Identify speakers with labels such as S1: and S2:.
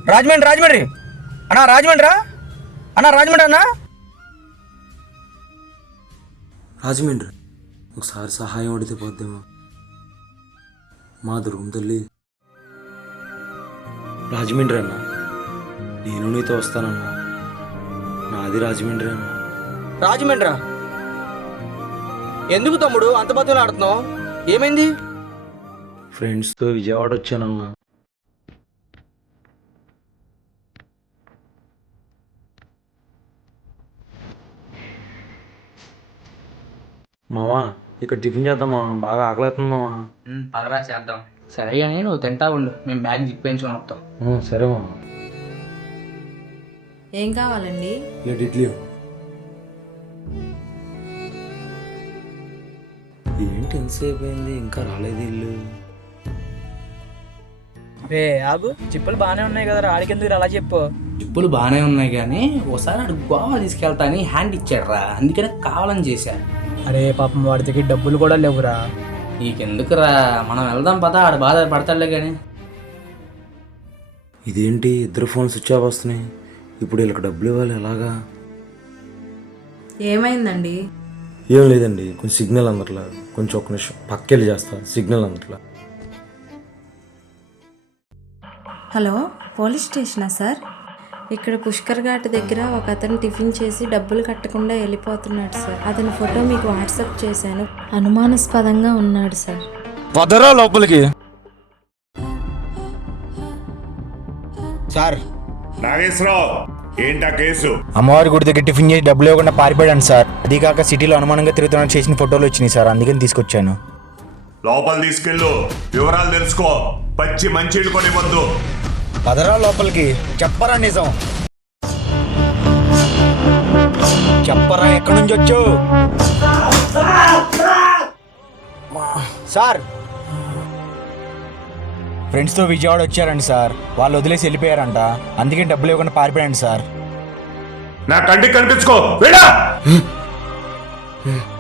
S1: రాజమండ్రి అన్నా, రాజమండ్రి అన్నా.
S2: రాజమండ్రి ఒకసారి సహాయం అడిగితే పోద్దేమో. మా దుర్గం తల్లి. రాజమండ్రి అన్న, నేను నీతో వస్తానన్నా. నాది రాజమండ్రి అన్న.
S1: రాజమండ్రా? ఎందుకు తమ్ముడు అంత బతులు ఆడుతున్నావు? ఏమైంది?
S2: ఫ్రెండ్స్తో విజయవాడ వచ్చానన్నా. మావా, ఇక్కడ టిఫిన్ చేద్దాం మావా, బాగా ఆకలిస్తుంది మావా.
S3: పదరా చేద్దాం. సరే కానీ నువ్వు తింటా ఉండు, మేము బ్యాగ్ జిప్పించుకొని వస్తాం.
S2: సరే మావా.
S4: ఏం కావాలండి?
S2: ప్లేట్ ఇడ్లీ. ఏంటి ఎంతసేపు అయింది ఇంకా రాలేదు ఇల్లు?
S1: రే ఆగు, చిప్పులు బాగానే ఉన్నాయి కదా, ఆడికెందుకు అలా చెప్పు.
S3: జిప్పులు బాగానే ఉన్నాయి కానీ ఒకసారి అటు గోవా తీసుకెళ్తా అని హ్యాండ్ ఇచ్చాడు రా, అందుకనే కావాలని చేశా.
S1: అరే పాపం వాడి దగ్గర డబ్బులు కూడా లేవురా.
S3: నీకెందుకురా, మనం వెళ్దాం పదా, ఆడు బాధ పడతాడులే కానీ.
S2: ఇదేంటి ఇద్దరు ఫోన్ స్విచ్ ఆఫ్ వస్తున్నాయి? ఇప్పుడు వీళ్ళకి డబ్బులు ఇవ్వాలి ఎలాగా?
S4: ఏమైందండి?
S2: ఏం లేదండి, కొంచెం సిగ్నల్ అందట్లా. కొంచెం ఒక్క నిమిషం పక్కెళ్ళి చేస్తా, సిగ్నల్ అందట్లా.
S4: హలో, పోలీస్ స్టేషనా సార్? ఇక్కడ పుష్కర్ ఘాట్ దగ్గర ఒక అతను టిఫిన్ చేసి డబ్బులు కట్టకుండా వెళ్ళిపోతున్నాడు సార్. అతని ఫోటో మీకు వాట్సాప్ చేశాను. అనుమానాస్పదంగా ఉన్నాడు సార్.
S1: పదరా లోపలికి. సార్,
S5: నాగేశ్వరరావు, ఏంటా కేసు?
S6: అమ్మవారి గుడి దగ్గర టిఫిన్ చేసి డబ్బులు ఇవ్వకుండా పారిపోయాను సార్. అది కాక సిటీలో అనుమానంగా తిరుగుతున్న చేసిన ఫోటోలు వచ్చినాయి సార్, అందుకని తీసుకొచ్చాను.
S5: లోపల తీసుకెళ్ళు, వివరాలు తెలుసుకో. పచ్చి మంచి కొనివ్వద్దు.
S6: పదరా లోపలికి. చెప్పరా నిజం, చెప్పరా ఎక్కడి నుంచి వచ్చావు? సార్, ఫ్రెండ్స్తో విజయవాడ వచ్చారండి సార్. వాళ్ళు వదిలేసి వెళ్ళిపోయారంట, అందుకే డబ్బులు ఇవ్వకుండా పారిపోయాడు సార్.
S5: నా కంటికి కనిపించుకో.